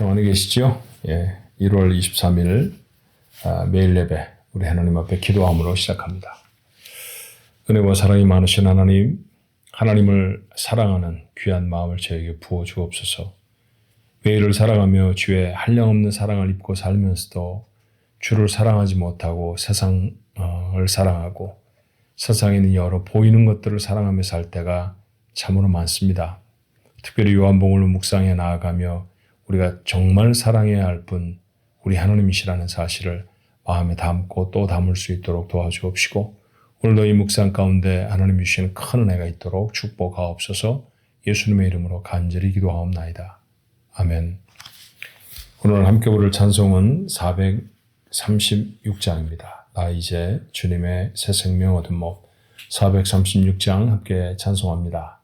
평안히 계시죠? 1월 23일 매일 예배 우리 하나님 앞에 기도함으로 시작합니다. 은혜와 사랑이 많으신 하나님, 하나님을 사랑하는 귀한 마음을 저에게 부어 주옵소서. 매일을 살아가며 주의 한량없는 사랑을 입고 살면서도 주를 사랑하지 못하고 세상을 사랑하고 세상에 있는 여러 보이는 것들을 사랑하며 살 때가 참으로 많습니다. 특별히 요한복음을 묵상해 나아가며 우리가 정말 사랑해야 할 분 우리 하나님이시라는 사실을 마음에 담고 또 담을 수 있도록 도와주옵시고, 오늘도 이 묵상 가운데 하나님이 주시는 큰 은혜가 있도록 축복하옵소서. 예수님의 이름으로 간절히 기도하옵나이다. 아멘. 오늘 함께 부를 찬송은 436장입니다. 나 이제 주님의 새 생명 얻은 목. 436장 함께 찬송합니다.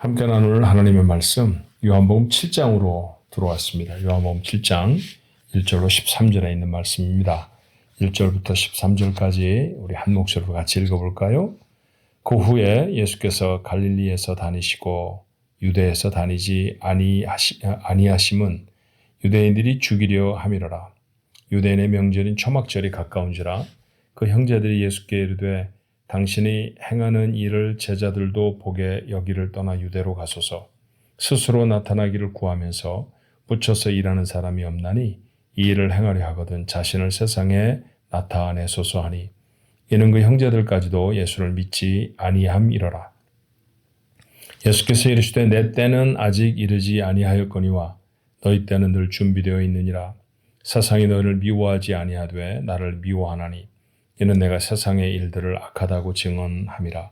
함께 나눌 하나님의 말씀 요한복음 7장으로 들어왔습니다. 요한복음 7장 1절로 13절에 있는 말씀입니다. 1절부터 13절까지 우리 한 목소리로 같이 읽어볼까요? 그 후에 예수께서 갈릴리에서 다니시고 유대에서 다니지 아니하심은 유대인들이 죽이려 함이로라. 유대인의 명절인 초막절이 가까운지라 그 형제들이 예수께 이르되 당신이 행하는 일을 제자들도 보게 여기를 떠나 유대로 가소서. 스스로 나타나기를 구하면서 붙여서 일하는 사람이 없나니 이 일을 행하려 하거든 자신을 세상에 나타내소서 하니 이는 그 형제들까지도 예수를 믿지 아니함이로라. 예수께서 이르시되 내 때는 아직 이르지 아니하였거니와 너희 때는 늘 준비되어 있느니라. 세상이 너희를 미워하지 아니하되 나를 미워하나니 이는 내가 세상의 일들을 악하다고 증언함이라.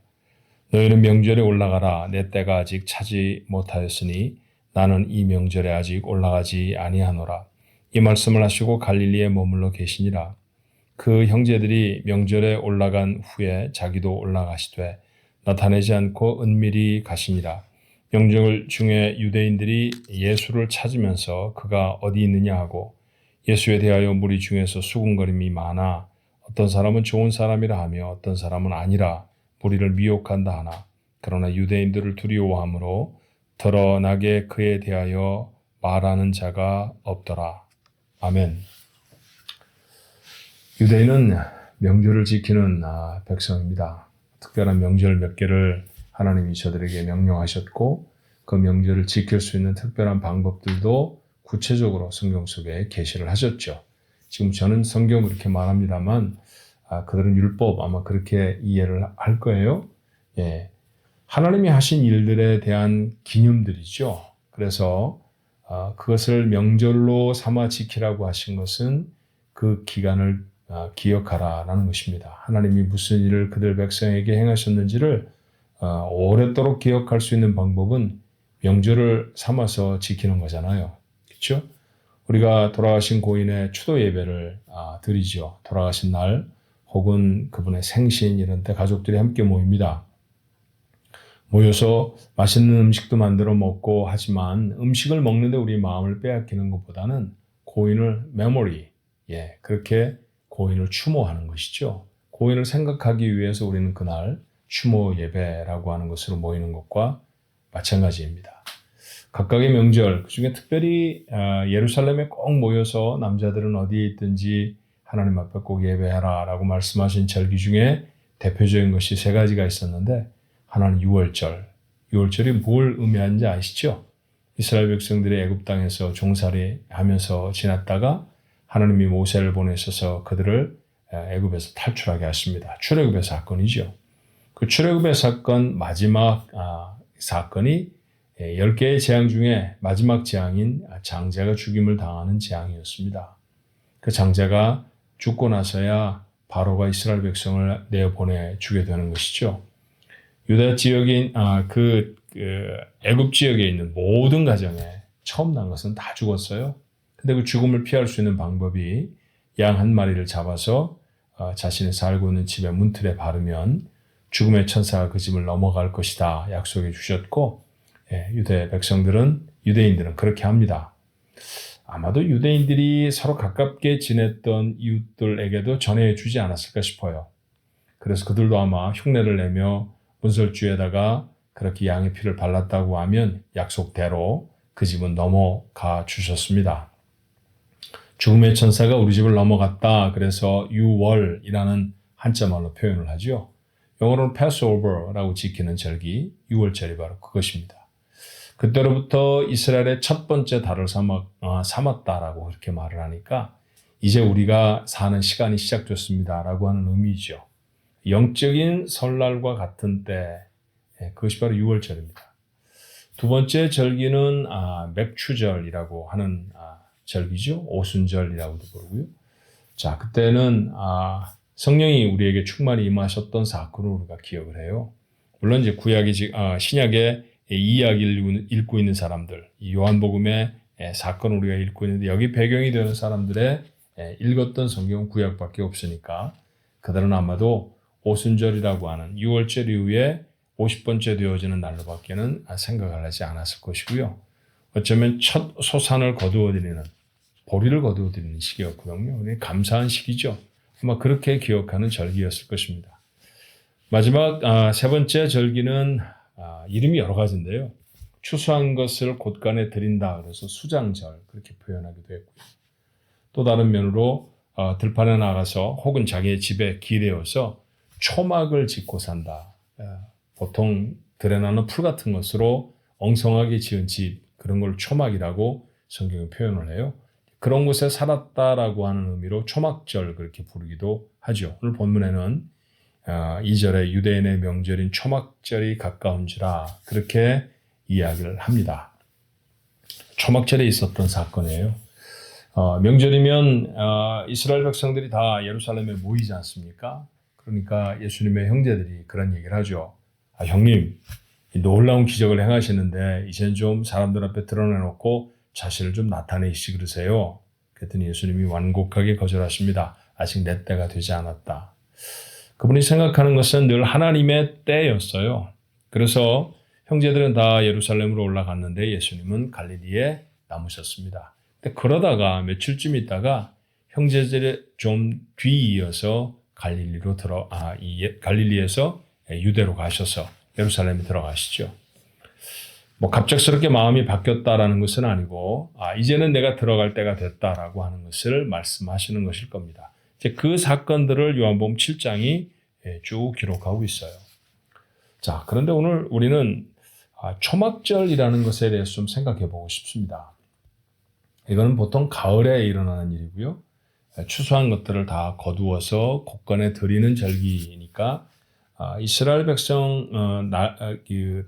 너희는 명절에 올라가라. 내 때가 아직 차지 못하였으니 나는 이 명절에 아직 올라가지 아니하노라. 이 말씀을 하시고 갈릴리에 머물러 계시니라. 그 형제들이 명절에 올라간 후에 자기도 올라가시되 나타내지 않고 은밀히 가시니라. 명절 중에 유대인들이 예수를 찾으면서 그가 어디 있느냐 하고 예수에 대하여 무리 중에서 수군거림이 많아 어떤 사람은 좋은 사람이라 하며 어떤 사람은 아니라 무리를 미혹한다 하나 그러나 유대인들을 두려워함으로 드러나게 그에 대하여 말하는 자가 없더라. 아멘. 유대인은 명절을 지키는 백성입니다. 특별한 명절 몇 개를 하나님이 저들에게 명령하셨고 그 명절을 지킬 수 있는 특별한 방법들도 구체적으로 성경 속에 계시를 하셨죠. 지금 저는 성경을 이렇게 말합니다만 그들은 율법 아마 그렇게 이해를 할 거예요. 예, 하나님이 하신 일들에 대한 기념들이죠. 그래서 그것을 명절로 삼아 지키라고 하신 것은 그 기간을 기억하라라는 것입니다. 하나님이 무슨 일을 그들 백성에게 행하셨는지를 오랫도록 기억할 수 있는 방법은 명절을 삼아서 지키는 거잖아요. 그렇죠? 우리가 돌아가신 고인의 추도 예배를 드리죠. 돌아가신 날 혹은 그분의 생신 이런 때 가족들이 함께 모입니다. 모여서 맛있는 음식도 만들어 먹고 하지만 음식을 먹는데 우리 마음을 빼앗기는 것보다는 고인을 메모리, 그렇게 고인을 추모하는 것이죠. 고인을 생각하기 위해서 우리는 그날 추모 예배라고 하는 것으로 모이는 것과 마찬가지입니다. 각각의 명절, 그중에 특별히 예루살렘에 꼭 모여서 남자들은 어디에 있든지 하나님 앞에 꼭 예배해라 라고 말씀하신 절기 중에 대표적인 것이 세 가지가 있었는데 하나는 유월절. 유월절이 뭘 의미하는지 아시죠? 이스라엘 백성들이 애굽 땅에서 종살이 하면서 지났다가 하나님이 모세를 보내셔서 그들을 애굽에서 탈출하게 하십니다. 출애굽의 사건이죠. 그 출애굽의 사건 마지막 사건이 10개의 재앙 중에 마지막 재앙인 장자가 죽임을 당하는 재앙이었습니다. 그 장자가 죽고 나서야 바로가 이스라엘 백성을 내보내주게 되는 것이죠. 유다 지역인 애굽 지역에 있는 모든 가정에 처음 난 것은 다 죽었어요. 근데 그 죽음을 피할 수 있는 방법이 양 한 마리를 잡아서 자신이 살고 있는 집의 문틀에 바르면 죽음의 천사가 그 집을 넘어갈 것이다 약속해 주셨고 유대인들은 그렇게 합니다. 아마도 유대인들이 서로 가깝게 지냈던 이웃들에게도 전해주지 않았을까 싶어요. 그래서 그들도 아마 흉내를 내며 문설주에다가 그렇게 양의 피를 발랐다고 하면 약속대로 그 집은 넘어가 주셨습니다. 죽음의 천사가 우리 집을 넘어갔다. 그래서 유월이라는 한자말로 표현을 하죠. 영어로는 Passover라고 지키는 절기, 유월절이 바로 그것입니다. 그때로부터 이스라엘의 첫 번째 달을 삼았다라고 그렇게 말을 하니까 이제 우리가 사는 시간이 시작됐습니다라고 하는 의미죠. 영적인 설날과 같은 때, 그것이 바로 유월절입니다. 두 번째 절기는 맥추절이라고 하는 절기죠. 오순절이라고도 부르고요. 자, 그때는 성령이 우리에게 충만히 임하셨던 사건을 우리가 기억을 해요. 물론 이제 신약의 이 이야기를 읽고 있는 사람들, 이 요한복음의 사건을 우리가 읽고 있는데 여기 배경이 되는 사람들의 읽었던 성경은 구약밖에 없으니까 그들은 아마도 오순절이라고 하는 6월절 이후에 50번째 되어지는 날로밖에는 생각을 하지 않았을 것이고요. 어쩌면 첫 소산을 거두어드리는, 보리를 거두어드리는 시기였거든요. 감사한 시기죠. 아마 그렇게 기억하는 절기였을 것입니다. 마지막 세 번째 절기는 이름이 여러 가지인데요. 추수한 것을 곳간에 드린다. 그래서 수장절 그렇게 표현하기도 했고요. 또 다른 면으로 들판에 나가서 혹은 자기의 집에 기대어서 초막을 짓고 산다. 보통 들에 나는 풀 같은 것으로 엉성하게 지은 집 그런 걸 초막이라고 성경에 표현을 해요. 그런 곳에 살았다라고 하는 의미로 초막절 그렇게 부르기도 하죠. 오늘 본문에는 2절에 유대인의 명절인 초막절이 가까운지라 그렇게 이야기를 합니다. 초막절에 있었던 사건이에요. 명절이면 이스라엘 백성들이 다 예루살렘에 모이지 않습니까? 그러니까 예수님의 형제들이 그런 얘기를 하죠. 형님, 놀라운 기적을 행하시는데 이제는 좀 사람들 앞에 드러내놓고 자신을 좀 나타내시 그러세요. 그랬더니 예수님이 완곡하게 거절하십니다. 아직 내 때가 되지 않았다. 그분이 생각하는 것은 늘 하나님의 때였어요. 그래서 형제들은 다 예루살렘으로 올라갔는데 예수님은 갈릴리에 남으셨습니다. 근데 그러다가 며칠쯤 있다가 형제들이 좀 뒤이어서 갈릴리에서 유대로 가셔서 예루살렘에 들어가시죠. 갑작스럽게 마음이 바뀌었다라는 것은 아니고, 이제는 내가 들어갈 때가 됐다라고 하는 것을 말씀하시는 것일 겁니다. 이제 그 사건들을 요한복음 7장이 쭉 기록하고 있어요. 자, 그런데 오늘 우리는 초막절이라는 것에 대해서 좀 생각해 보고 싶습니다. 이거는 보통 가을에 일어나는 일이고요. 추수한 것들을 다 거두어서 곳간에 드리는 절기니까 이스라엘 백성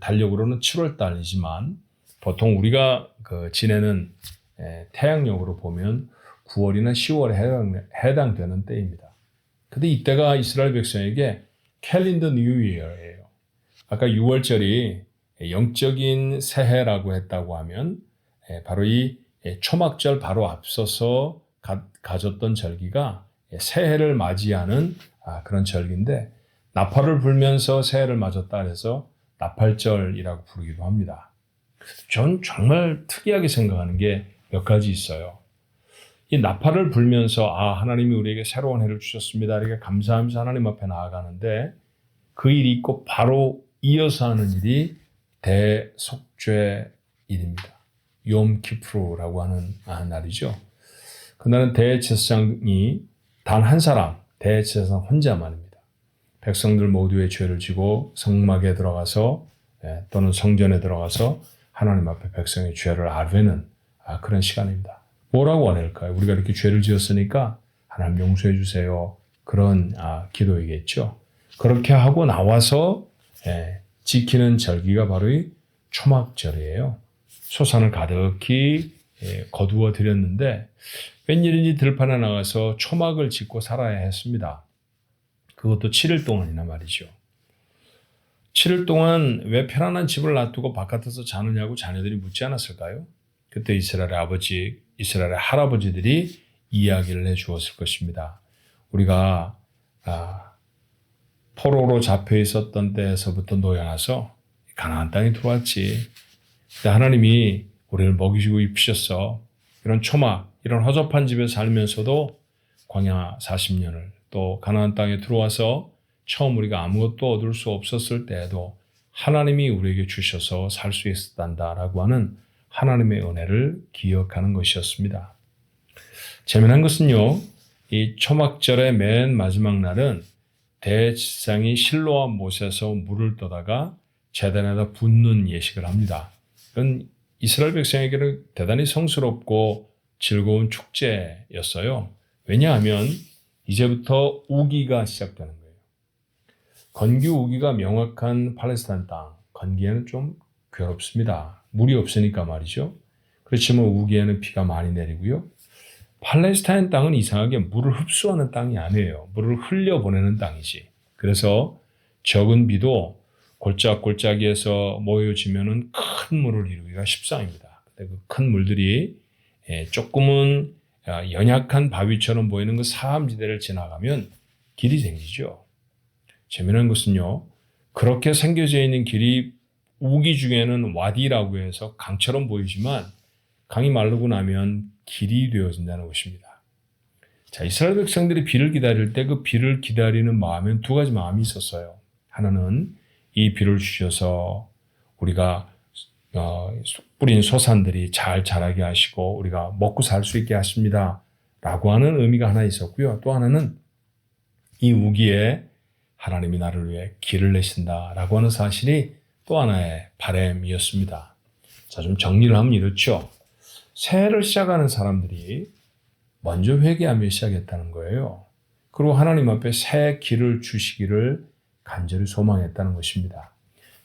달력으로는 7월 달이지만 보통 우리가 지내는 태양력으로 보면 9월이나 10월에 해당되는 때입니다. 근데 이때가 이스라엘 백성에게 캘린더 뉴 이어예요. 아까 6월절이 영적인 새해라고 했다고 하면 바로 이 초막절 바로 앞서서 가졌던 절기가 새해를 맞이하는 그런 절기인데 나팔을 불면서 새해를 맞았다 해서 나팔절이라고 부르기도 합니다. 전 정말 특이하게 생각하는 게 몇 가지 있어요. 이 나팔을 불면서 하나님이 우리에게 새로운 해를 주셨습니다. 이렇게 감사하면서 하나님 앞에 나아가는데 그 일이 있고 바로 이어서 하는 일이 대속죄 일입니다. 욤 키프루라고 하는 날이죠. 그날은 대제사장이 단 한 사람, 대제사장 혼자만입니다. 백성들 모두의 죄를 지고 성막에 들어가서 또는 성전에 들어가서 하나님 앞에 백성의 죄를 아뢰는 그런 시간입니다. 뭐라고 원할까요? 우리가 이렇게 죄를 지었으니까 하나님 용서해 주세요. 그런 기도이겠죠. 그렇게 하고 나와서 지키는 절기가 바로 이 초막절이에요. 소산을 가득히 거두어 드렸는데 웬일인지 들판에 나가서 초막을 짓고 살아야 했습니다. 그것도 7일 동안이나 말이죠. 7일 동안 왜 편안한 집을 놔두고 바깥에서 자느냐고 자녀들이 묻지 않았을까요? 그때 이스라엘의 할아버지들이 이야기를 해 주었을 것입니다. 우리가 포로로 잡혀 있었던 때에서부터 놓여놔서 가나안 땅에 들어왔지. 근데 하나님이 우리를 먹이시고 입히셨어. 이런 초막, 이런 허접한 집에 살면서도 광야 40년을 또 가나안 땅에 들어와서 처음 우리가 아무것도 얻을 수 없었을 때에도 하나님이 우리에게 주셔서 살 수 있었단다라고 하는 하나님의 은혜를 기억하는 것이었습니다. 재미난 것은요, 이 초막절의 맨 마지막 날은 대제사장이 실로와 못에서 물을 떠다가 제단에다 붓는 예식을 합니다. 이건 이스라엘 백성에게는 대단히 성스럽고 즐거운 축제였어요. 왜냐하면 이제부터 우기가 시작되는 거예요. 건기 우기가 명확한 팔레스타인 땅, 건기에는 좀 괴롭습니다. 물이 없으니까 말이죠. 그렇지만 우기에는 비가 많이 내리고요. 팔레스타인 땅은 이상하게 물을 흡수하는 땅이 아니에요. 물을 흘려보내는 땅이지. 그래서 적은 비도 골짜기에서 모여지면은 큰 물을 이루기가 십상입니다. 근데 그 큰 물들이 조금은 연약한 바위처럼 보이는 그 사암지대를 지나가면 길이 생기죠. 재미난 것은요, 그렇게 생겨져 있는 길이 우기 중에는 와디라고 해서 강처럼 보이지만 강이 마르고 나면 길이 되어진다는 것입니다. 자, 이스라엘 백성들이 비를 기다릴 때 그 비를 기다리는 마음엔 두 가지 마음이 있었어요. 하나는 이 비를 주셔서 우리가 뿌린 소산들이 잘 자라게 하시고 우리가 먹고 살 수 있게 하십니다. 라고 하는 의미가 하나 있었고요. 또 하나는 이 우기에 하나님이 나를 위해 길을 내신다라고 하는 사실이 또 하나의 바람이었습니다. 자, 좀 정리를 하면 이렇죠. 새해를 시작하는 사람들이 먼저 회개하며 시작했다는 거예요. 그리고 하나님 앞에 새 길을 주시기를 간절히 소망했다는 것입니다.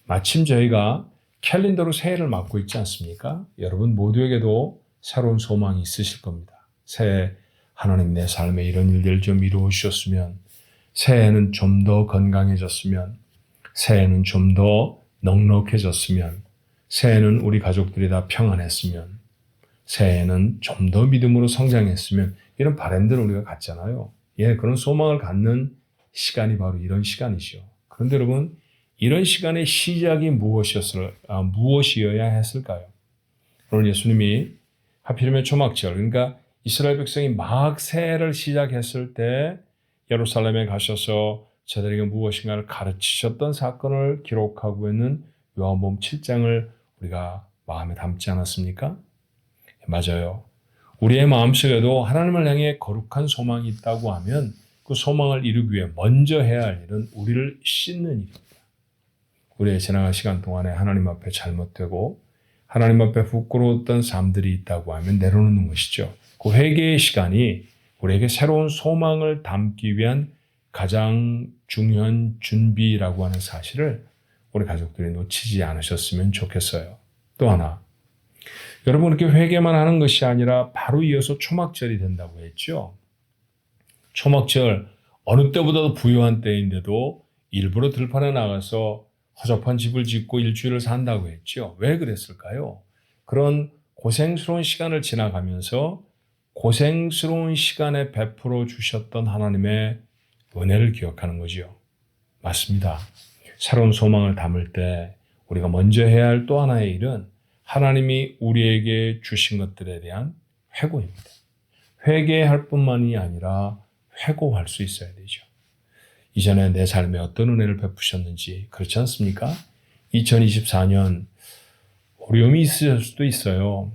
마침 저희가 캘린더로 새해를 맞고 있지 않습니까? 여러분 모두에게도 새로운 소망이 있으실 겁니다. 새해 하나님 내 삶에 이런 일들 좀 이루어 주셨으면, 새해에는 좀 더 건강해졌으면, 새해에는 좀 더 넉넉해졌으면, 새해에는 우리 가족들이 다 평안했으면, 새해에는 좀 더 믿음으로 성장했으면, 이런 바람들을 우리가 갖잖아요. 그런 소망을 갖는 시간이 바로 이런 시간이죠. 그런데 여러분, 이런 시간의 시작이 무엇이어야 했을까요? 오늘 예수님이 하필이면 초막절, 그러니까 이스라엘 백성이 막 새해를 시작했을 때 예루살렘에 가셔서 저들에게 무엇인가를 가르치셨던 사건을 기록하고 있는 요한복음 7장을 우리가 마음에 담지 않았습니까? 맞아요. 우리의 마음속에도 하나님을 향해 거룩한 소망이 있다고 하면 그 소망을 이루기 위해 먼저 해야 할 일은 우리를 씻는 일입니다. 우리의 지나간 시간 동안에 하나님 앞에 잘못되고 하나님 앞에 부끄러웠던 삶들이 있다고 하면 내려놓는 것이죠. 그 회개의 시간이 우리에게 새로운 소망을 담기 위한 가장 중요한 준비라고 하는 사실을 우리 가족들이 놓치지 않으셨으면 좋겠어요. 또 하나, 여러분 이렇게 회개만 하는 것이 아니라 바로 이어서 초막절이 된다고 했죠. 초막절 어느 때보다도 부유한 때인데도 일부러 들판에 나가서 허접한 집을 짓고 일주일을 산다고 했죠. 왜 그랬을까요? 그런 고생스러운 시간을 지나가면서 고생스러운 시간에 베풀어 주셨던 하나님의 은혜를 기억하는 거죠. 맞습니다. 새로운 소망을 담을 때 우리가 먼저 해야 할 또 하나의 일은 하나님이 우리에게 주신 것들에 대한 회고입니다. 회개할 뿐만이 아니라 회고할 수 있어야 되죠. 이전에 내 삶에 어떤 은혜를 베푸셨는지, 그렇지 않습니까? 2024년 어려움이 있으실 수도 있어요.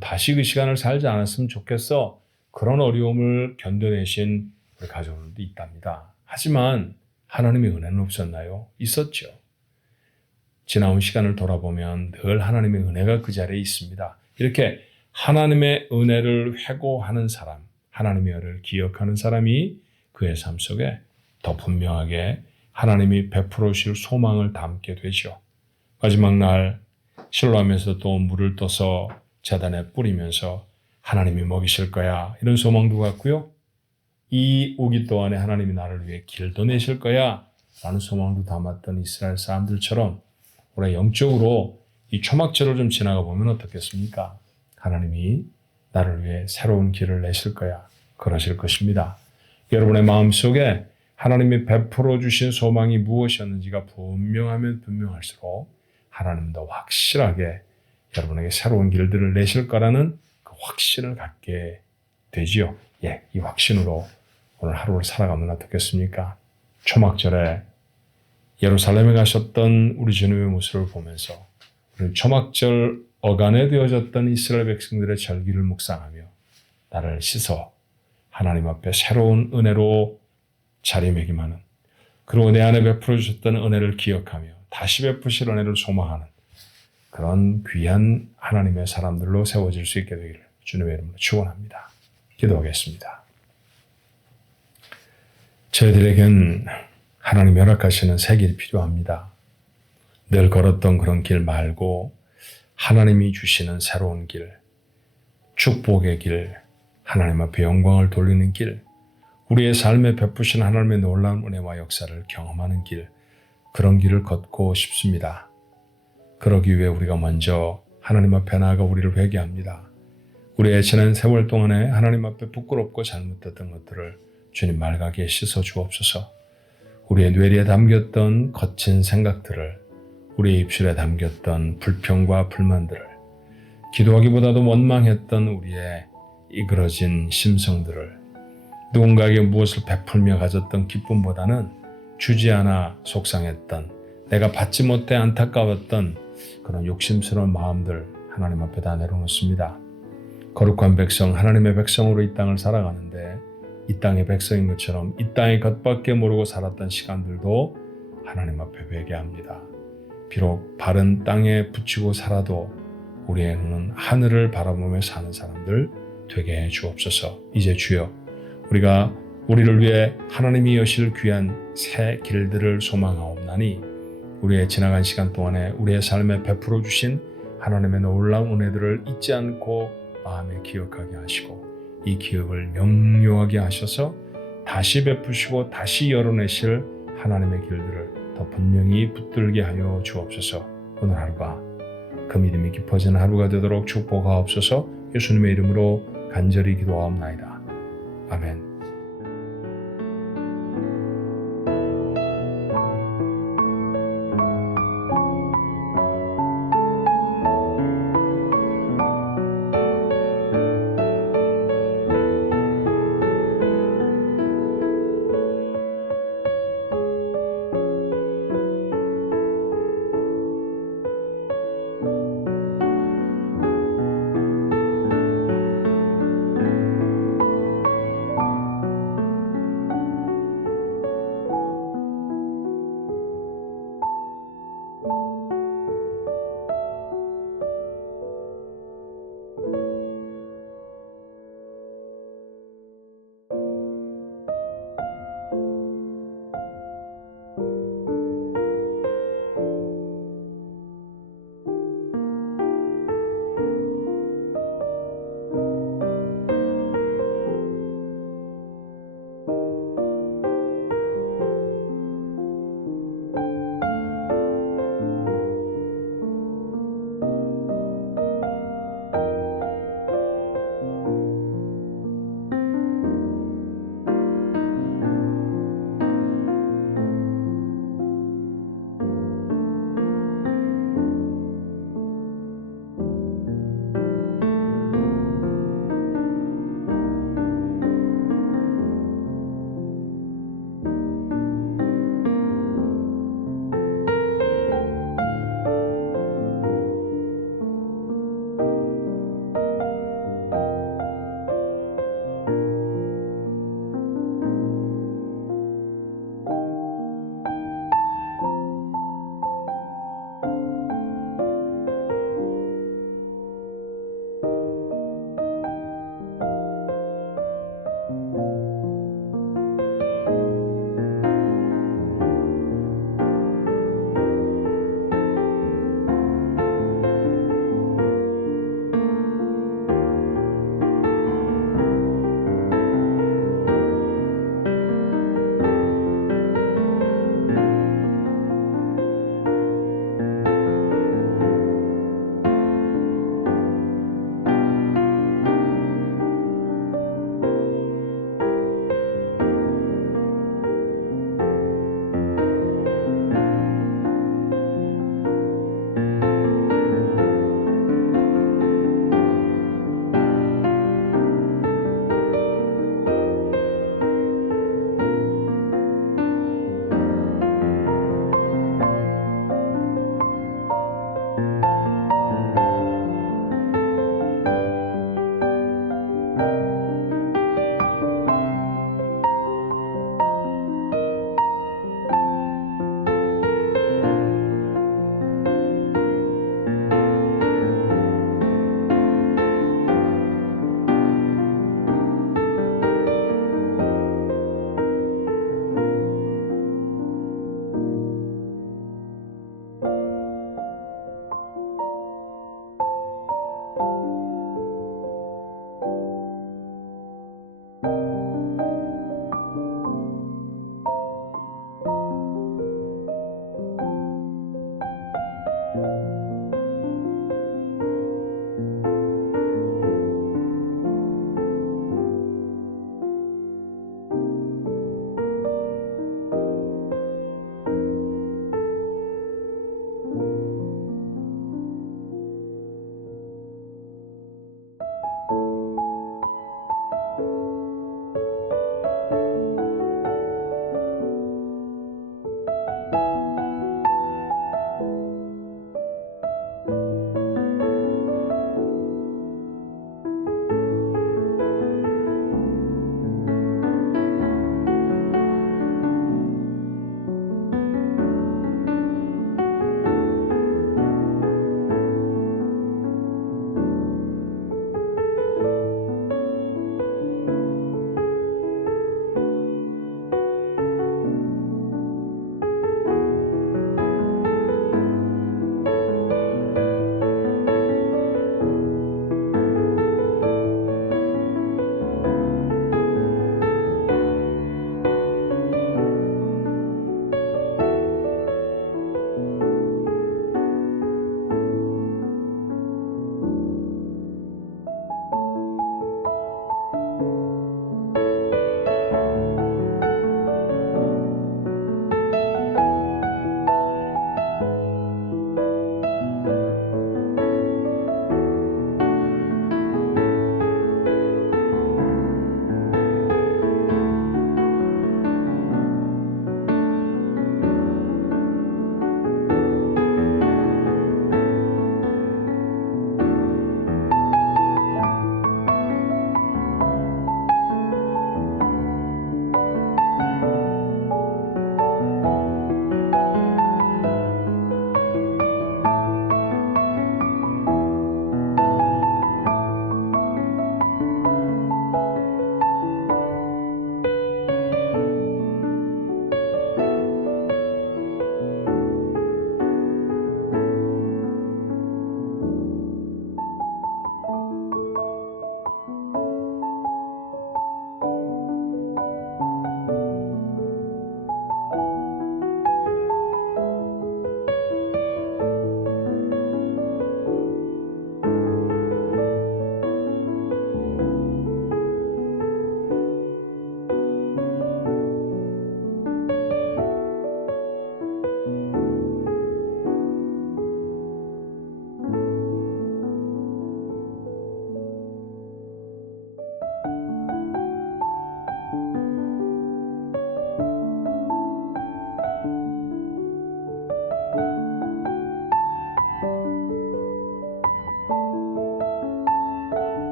다시 그 시간을 살지 않았으면 좋겠어. 그런 어려움을 견뎌내신 우리 가족들도 있답니다. 하지만 하나님의 은혜는 없었나요? 있었죠. 지나온 시간을 돌아보면 늘 하나님의 은혜가 그 자리에 있습니다. 이렇게 하나님의 은혜를 회고하는 사람, 하나님의 은혜를 기억하는 사람이 그의 삶 속에 더 분명하게 하나님이 베풀어 주실 소망을 담게 되죠. 마지막 날 실로암에서 또 물을 떠서 제단에 뿌리면서 하나님이 먹이실 거야, 이런 소망도 갖고요. 이 우기 동안에 하나님이 나를 위해 길도 내실 거야 라는 소망도 담았던 이스라엘 사람들처럼 우리 영적으로 이 초막절을 좀 지나가 보면 어떻겠습니까? 하나님이 나를 위해 새로운 길을 내실 거야, 그러실 것입니다. 여러분의 마음속에 하나님이 베풀어 주신 소망이 무엇이었는지가 분명하면 분명할수록 하나님은 더 확실하게 여러분에게 새로운 길들을 내실 거라는 그 확신을 갖게 되지요. 이 확신으로 오늘 하루를 살아가면 어떻겠습니까? 초막절에 예루살렘에 가셨던 우리 주님의 모습을 보면서 우리 초막절 어간에 되어졌던 이스라엘 백성들의 절기를 묵상하며 나를 씻어 하나님 앞에 새로운 은혜로 자리매김하는, 그리고 내 안에 베풀어 주셨던 은혜를 기억하며 다시 베푸실 은혜를 소망하는 그런 귀한 하나님의 사람들로 세워질 수 있게 되기를 주님의 이름으로 축원합니다. 기도하겠습니다. 저희들에겐 하나님 허락하시는 새 길이 필요합니다. 늘 걸었던 그런 길 말고 하나님이 주시는 새로운 길, 축복의 길, 하나님 앞에 영광을 돌리는 길, 우리의 삶에 베푸신 하나님의 놀라운 은혜와 역사를 경험하는 길, 그런 길을 걷고 싶습니다. 그러기 위해 우리가 먼저 하나님 앞에 나아가 우리를 회개합니다. 우리의 지난 세월 동안에 하나님 앞에 부끄럽고 잘못됐던 것들을 주님 말가게 씻어 주옵소서. 우리의 뇌리에 담겼던 거친 생각들을, 우리의 입술에 담겼던 불평과 불만들을, 기도하기보다도 원망했던 우리의 이그러진 심성들을, 누군가에게 무엇을 베풀며 가졌던 기쁨보다는 주지 않아 속상했던, 내가 받지 못해 안타까웠던 그런 욕심스러운 마음들 하나님 앞에 다 내려놓습니다. 거룩한 백성, 하나님의 백성으로 이 땅을 살아가는데 이 땅의 백성인 것처럼 이 땅의 것밖에 모르고 살았던 시간들도 하나님 앞에 회개합니다. 비록 바른 땅에 붙이고 살아도 우리에는 하늘을 바라보며 사는 사람들 되게 해 주옵소서. 이제 주여, 우리가 우리를 위해 하나님이 여실 귀한 새 길들을 소망하옵나니 우리의 지나간 시간 동안에 우리의 삶에 베풀어 주신 하나님의 놀라운 은혜들을 잊지 않고 마음에 기억하게 하시고 이 기억을 명료하게 하셔서 다시 베푸시고 다시 열어내실 하나님의 길들을 더 분명히 붙들게 하여 주옵소서. 오늘 하루가 그 믿음이 깊어지는 하루가 되도록 축복하옵소서. 예수님의 이름으로 간절히 기도하옵나이다. 아멘.